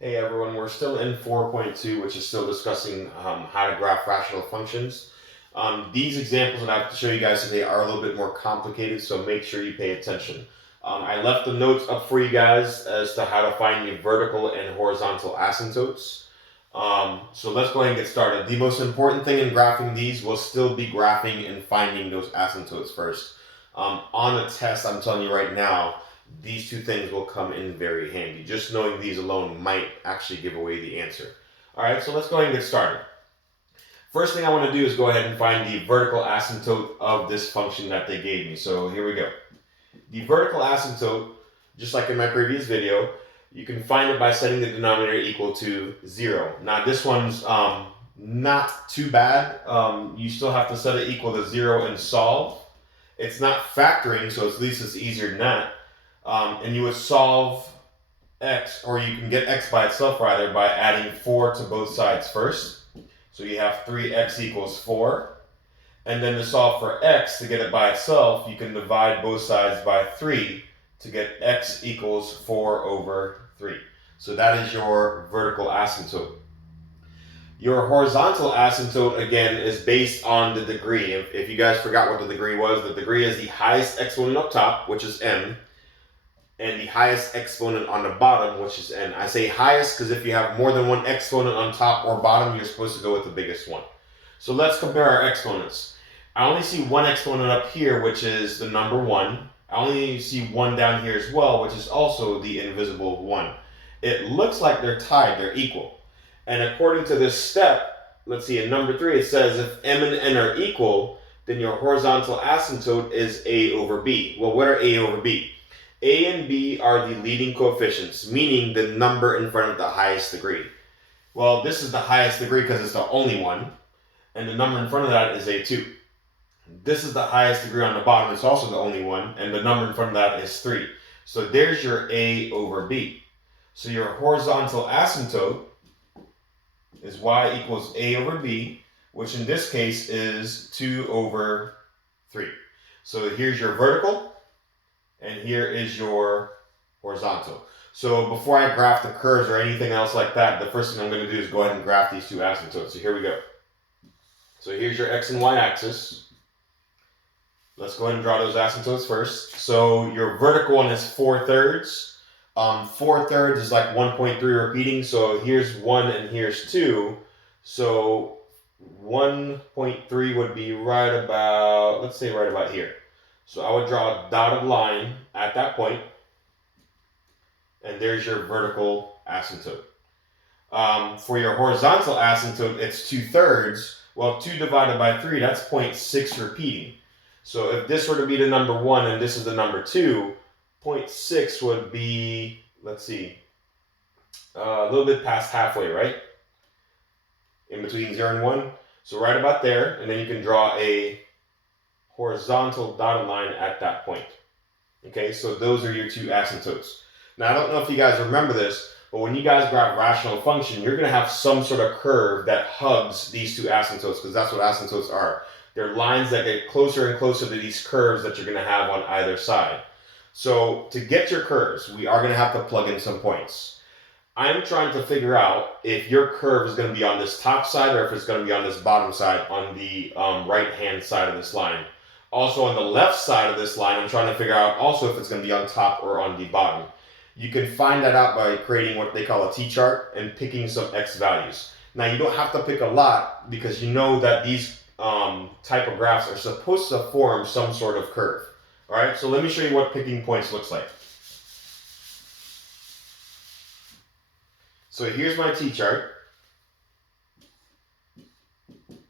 Hey everyone, we're still in 4.2, which is still discussing how to graph rational functions. These examples that I have to show you guys today are a little bit more complicated, so make sure you pay attention. I left the notes up for you guys as to how to find the vertical and horizontal asymptotes. So let's go ahead and get started. The most important thing in graphing these will still be graphing and finding those asymptotes first. On a test, I'm telling you right now, these two things will come in very handy. Just knowing these alone might actually give away the answer. All right, so let's go ahead and get started. First thing I want to do is go ahead and find the vertical asymptote of this function that they gave me. So here we go. The vertical asymptote, just like in my previous video, you can find it by setting the denominator equal to 0. Now this one's not too bad. You still have to set it equal to 0 and solve. It's not factoring, so at least it's easier than that. And you would solve x, or you can get x by itself rather, by adding 4 to both sides first. So you have 3x equals 4. And then to solve for x, to get it by itself, you can divide both sides by 3 to get x equals 4 over 3. So that is your vertical asymptote. Your horizontal asymptote, again, is based on the degree. If you guys forgot what the degree was, the degree is the highest exponent up top, which is m, and the highest exponent on the bottom, which is n. I say highest because if you have more than one exponent on top or bottom, you're supposed to go with the biggest one. So let's compare our exponents. I only see one exponent up here, which is the number 1. I only see one down here as well, which is also the invisible 1. It looks like they're tied, they're equal. And according to this step, let's see, in number 3, it says if m and n are equal, then your horizontal asymptote is a over b. Well, what are a over b? A and b are the leading coefficients, meaning the number in front of the highest degree. Well, this is the highest degree because it's the only one, and the number in front of that is a2. This is the highest degree on the bottom, it's also the only one, and the number in front of that is 3. So there's your a over b. So your horizontal asymptote is y equals a over b, which in this case is 2 over 3. So here's your vertical, and here is your horizontal. So before I graph the curves or anything else like that, the first thing I'm going to do is go ahead and graph these two asymptotes. So here we go. So here's your x and y axis. Let's go ahead and draw those asymptotes first. So your vertical one is 4/3. 4/3 is like 1.3 repeating. So here's 1 and here's 2. So 1.3 would be right about, let's say right about here. So I would draw a dotted line at that point, and there's your vertical asymptote. For your horizontal asymptote, it's 2/3. Well, 2 divided by 3, that's 0.6 repeating. So if this were to be the number 1 and this is the number 2, 0.6 would be, let's see, a little bit past halfway, right? In between 0 and 1. So right about there, and then you can draw a horizontal dotted line at that point. Okay, so those are your two asymptotes. Now, I don't know if you guys remember this, but when you guys graph rational function, you're going to have some sort of curve that hugs these two asymptotes, because that's what asymptotes are. They're lines that get closer and closer to these curves that you're going to have on either side. So to get your curves, we are going to have to plug in some points. I'm trying to figure out if your curve is going to be on this top side or if it's going to be on this bottom side on the right-hand side of this line. Also on the left side of this line, I'm trying to figure out also if it's going to be on top or on the bottom. You can find that out by creating what they call a t-chart and picking some x values. Now you don't have to pick a lot because you know that these type of graphs are supposed to form some sort of curve. All right, so let me show you what picking points looks like. So here's my t-chart.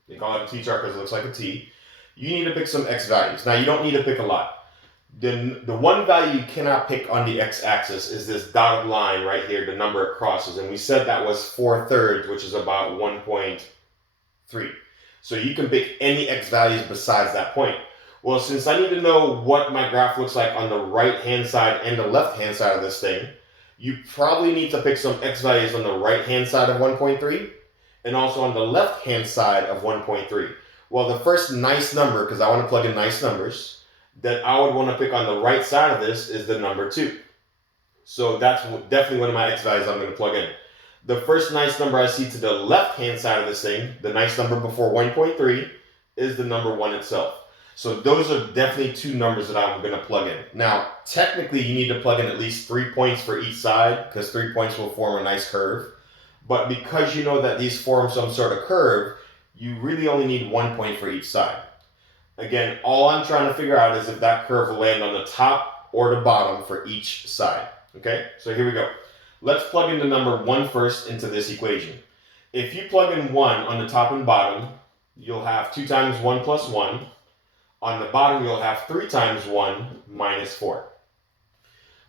They call it a t-chart because it looks like a T. You need to pick some x values. Now you don't need to pick a lot. Then the one value you cannot pick on the x-axis is this dotted line right here, the number it crosses. And we said that was 4/3, which is about 1.3. So you can pick any x values besides that point. Well, since I need to know what my graph looks like on the right-hand side and the left-hand side of this thing, you probably need to pick some x values on the right-hand side of 1.3 and also on the left-hand side of 1.3. Well, the first nice number, because I want to plug in nice numbers, that I would want to pick on the right side of this is the number 2. So that's definitely one of my x values I'm going to plug in. The first nice number I see to the left-hand side of this thing, the nice number before 1.3, is the number 1 itself. So those are definitely two numbers that I'm going to plug in. Now, technically, you need to plug in at least 3 points for each side, because 3 points will form a nice curve. But because you know that these form some sort of curve, you really only need 1 point for each side. Again, all I'm trying to figure out is if that curve will land on the top or the bottom for each side. Okay, so here we go. Let's plug in the number 1 first into this equation. If you plug in 1 on the top and bottom, you'll have 2 times 1 plus 1. On the bottom, you'll have 3 times 1 minus 4.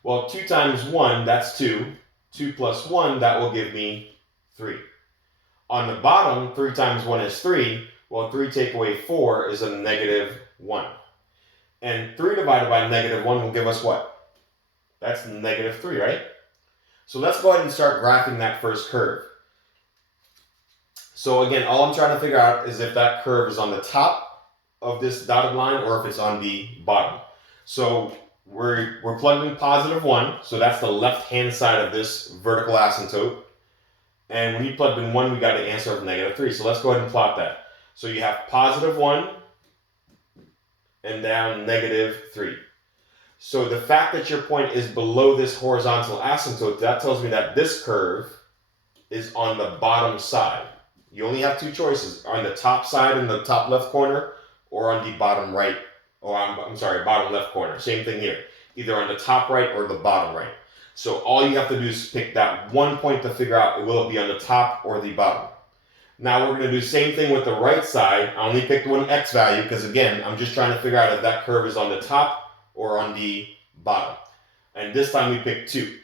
Well, 2 times 1, that's 2. 2 plus 1, that will give me 3. On the bottom, 3 times 1 is 3. Well, 3 take away 4 is a negative 1. And 3 divided by negative 1 will give us what? That's negative 3, right? So let's go ahead and start graphing that first curve. So again, all I'm trying to figure out is if that curve is on the top of this dotted line or if it's on the bottom. So we're plugging positive 1, so that's the left-hand side of this vertical asymptote. And when you plugged in 1, we got an answer of negative 3. So let's go ahead and plot that. So you have positive 1 and down negative 3. So the fact that your point is below this horizontal asymptote, that tells me that this curve is on the bottom side. You only have two choices, on the top side in the top left corner or on the bottom right, or I'm sorry, bottom left corner. Same thing here, either on the top right or the bottom right. So all you have to do is pick that 1 point to figure out will it be on the top or the bottom. Now we're going to do the same thing with the right side. I only picked one x value because again, I'm just trying to figure out if that curve is on the top or on the bottom. And this time we picked 2.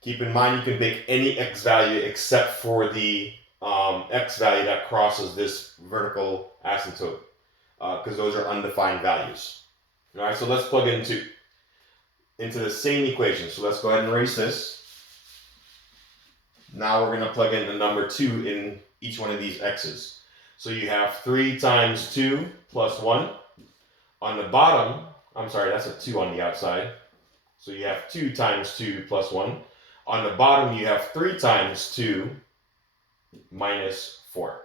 Keep in mind you can pick any x value except for the x value that crosses this vertical asymptote, because those are undefined values. All right, so let's plug in 2 into the same equation. So let's go ahead and erase this. Now we're going to plug in the number 2 in each one of these x's. So you have 3 times 2 plus 1. On the bottom, I'm sorry, that's a 2 on the outside. So you have 2 times 2 plus 1. On the bottom, you have 3 times 2 minus 4.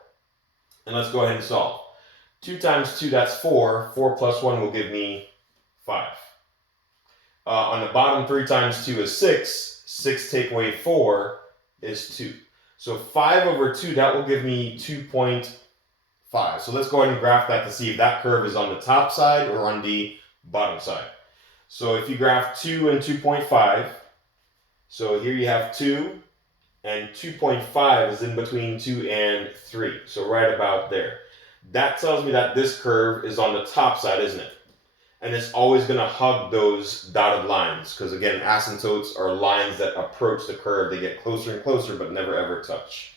And let's go ahead and solve. 2 times 2, that's 4. 4 plus 1 will give me 5. On the bottom, 3 times 2 is 6. 6 take away 4 is 2. So 5 over 2, that will give me 2.5. So let's go ahead and graph that to see if that curve is on the top side or on the bottom side. So if you graph 2 and 2.5, so here you have 2, and 2.5 is in between 2 and 3. So right about there. That tells me that this curve is on the top side, isn't it? And it's always going to hug those dotted lines, because again, asymptotes are lines that approach the curve. They get closer and closer, but never ever touch.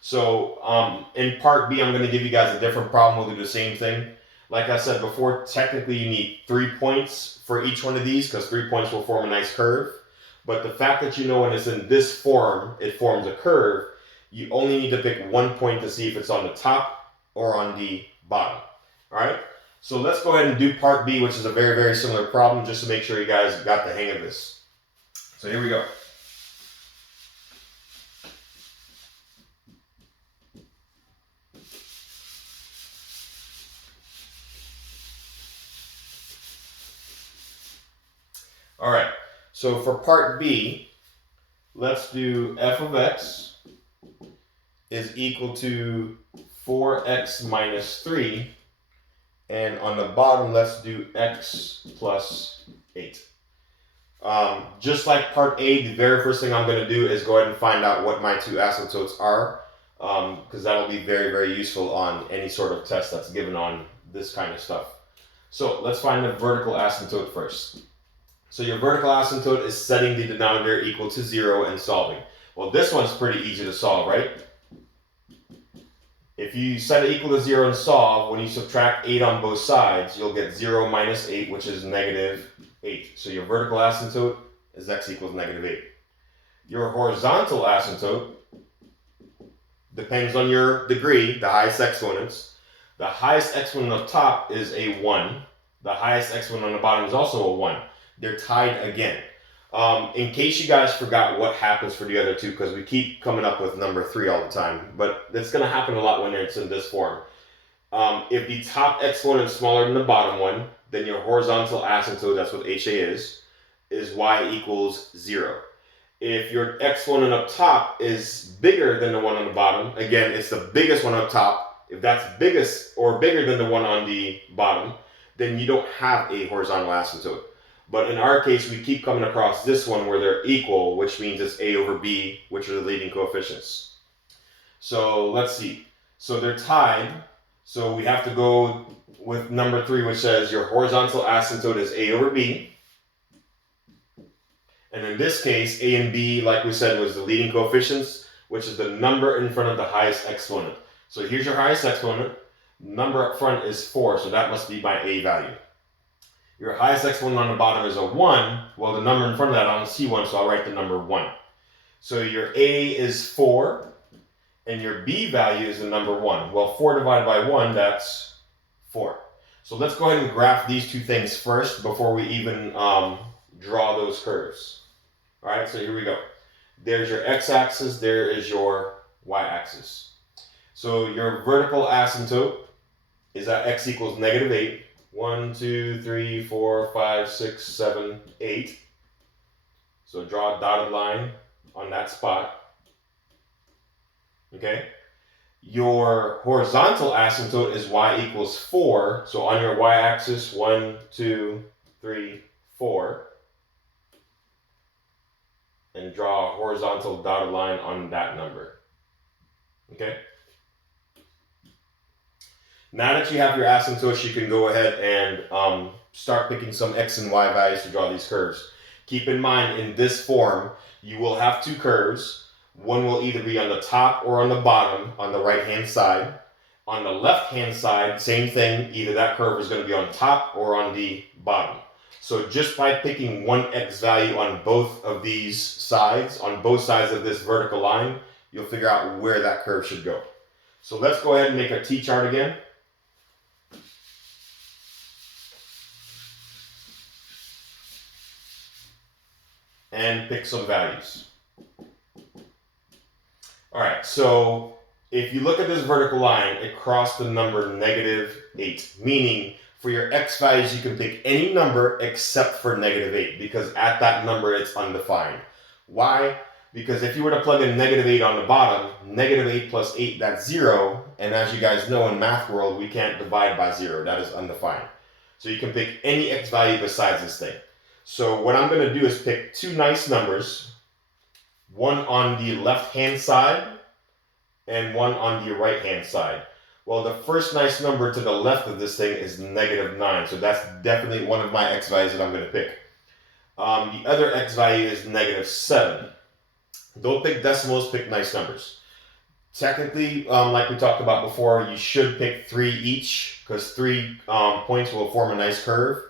So in part B, I'm going to give you guys a different problem. We'll do the same thing. Like I said before, technically you need 3 points for each one of these, because 3 points will form a nice curve. But the fact that you know when it's in this form, it forms a curve, you only need to pick 1 point to see if it's on the top or on the bottom. All right? So let's go ahead and do part B, which is a very, very similar problem, just to make sure you guys got the hang of this. So here we go. All right, so for part B, let's do f of x is equal to 4x minus 3. And on the bottom, let's do x plus 8. Just like part A, the very first thing I'm going to do is go ahead and find out what my two asymptotes are, because that'll be very, very useful on any sort of test that's given on this kind of stuff. So let's find the vertical asymptote first. So your vertical asymptote is setting the denominator equal to 0 and solving. Well, this one's pretty easy to solve, right? If you set it equal to 0 and solve, when you subtract 8 on both sides, you'll get 0 minus 8, which is negative 8. So your vertical asymptote is x equals negative 8. Your horizontal asymptote depends on your degree, the highest exponents. The highest exponent up top is a 1. The highest exponent on the bottom is also a 1. They're tied again. In case you guys forgot what happens for the other two, because we keep coming up with number 3 all the time, but it's going to happen a lot when it's in this form. If the top exponent is smaller than the bottom one, then your horizontal asymptote, that's what HA is y equals 0. If your exponent up top is bigger than the one on the bottom, again, it's the biggest one up top. If that's biggest or bigger than the one on the bottom, then you don't have a horizontal asymptote. But in our case, we keep coming across this one where they're equal, which means it's A over B, which are the leading coefficients. So let's see. So they're tied. So we have to go with number 3, which says your horizontal asymptote is A over B. And in this case, A and B, like we said, was the leading coefficients, which is the number in front of the highest exponent. So here's your highest exponent. Number up front is 4, so that must be my A value. Your highest exponent on the bottom is a 1. Well, the number in front of that, I don't see 1, so I'll write the number 1. So your A is 4, and your B value is the number 1. Well, 4 divided by 1, that's 4. So let's go ahead and graph these two things first before we even draw those curves. All right, so here we go. There's your x-axis, there is your y-axis. So your vertical asymptote is at x equals negative 8. 1, 2, 3, 4, 5, 6, 7, 8. So draw a dotted line on that spot. Okay. Your horizontal asymptote is y equals 4. So on your y-axis, 1, 2, 3, 4. And draw a horizontal dotted line on that number. Okay? Now that you have your asymptotes, you can go ahead and start picking some x and y values to draw these curves. Keep in mind, in this form, you will have two curves. One will either be on the top or on the bottom on the right-hand side. On the left-hand side, same thing. Either that curve is going to be on top or on the bottom. So just by picking one x value on both of these sides, on both sides of this vertical line, you'll figure out where that curve should go. So let's go ahead and make a t-chart again. And pick some values. All right, so if you look at this vertical line, it crossed the number -8, meaning for your x values, you can pick any number except for -8, because at that number, it's undefined. Why? Because if you were to plug in -8 on the bottom, -8 plus 8, that's 0. And as you guys know, in math world, we can't divide by 0. That is undefined. So you can pick any x value besides this thing. So what I'm going to do is pick two nice numbers, one on the left-hand side and one on the right-hand side. Well, the first nice number to the left of this thing is -9, so that's definitely one of my x values that I'm going to pick. The other x value is -7. Don't pick decimals, pick nice numbers. Technically, like we talked about before, you should pick 3 each, because 3 points will form a nice curve.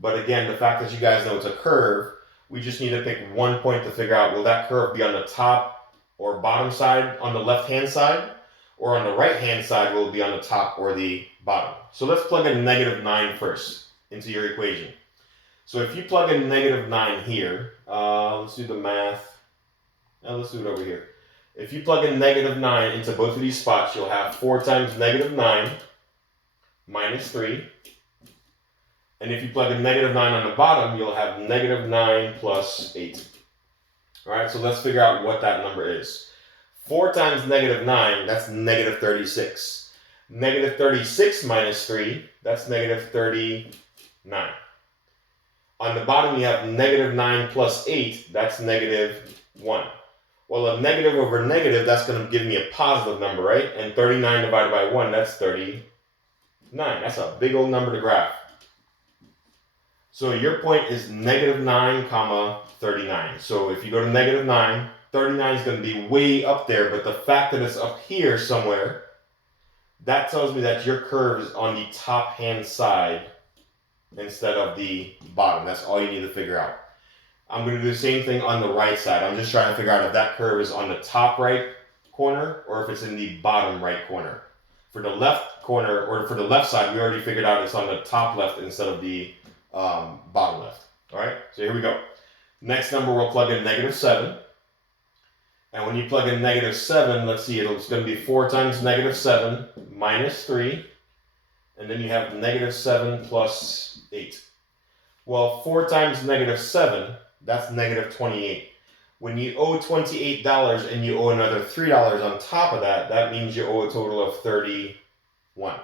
But again, the fact that you guys know it's a curve, we just need to pick 1 point to figure out, will that curve be on the top or bottom side on the left-hand side? Or on the right-hand side, will it be on the top or the bottom? So let's plug in -9 first into your equation. So if you plug in -9 here, let's do the math. Let's do it over here. If you plug in -9 into both of these spots, you'll have 4 times -9 minus 3. And if you plug in -9 on the bottom, you'll have -9 plus 8. All right, so let's figure out what that number is. 4 times -9, that's -36. -36 minus 3, that's -39. On the bottom, you have -9 plus 8, that's -1. Well, a negative over negative, that's going to give me a positive number, right? And 39 divided by 1, that's 39. That's a big old number to graph. So your point is -9, 39. So if you go to -9, 39 is going to be way up there, but the fact that it's up here somewhere, that tells me that your curve is on the top hand side instead of the bottom. That's all you need to figure out. I'm going to do the same thing on the right side. I'm just trying to figure out if that curve is on the top right corner or if it's in the bottom right corner. For the left corner, or for the left side, we already figured out it's on the top left instead of the bottom left. All right, so here we go. Next number we'll plug in -7. And when you plug in -7, let's see, it's going to be 4 times -7 minus 3. And then you have -7 plus 8. Well, 4 times -7, that's -28. When you owe $28 and you owe another $3 on top of that, that means you owe a total of 31.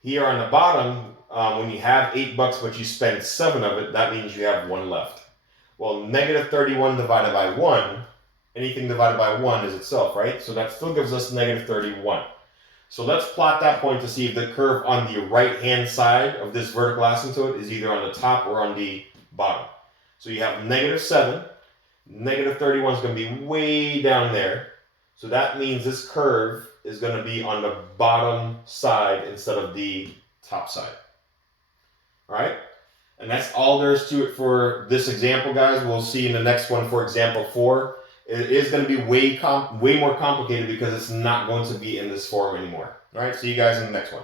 Here on the bottom, when you have $8 but you spend 7 of it, that means you have 1 left. Well, -31 divided by 1, anything divided by 1 is itself, right? So that still gives us -31. So let's plot that point to see if the curve on the right-hand side of this vertical asymptote is either on the top or on the bottom. So you have -7. -31 is going to be way down there. So that means this curve is going to be on the bottom side instead of the top side. All right? And that's all there is to it for this example, guys. We'll see in the next one for example 4. It is going to be way more complicated because it's not going to be in this form anymore. All right, see you guys in the next one.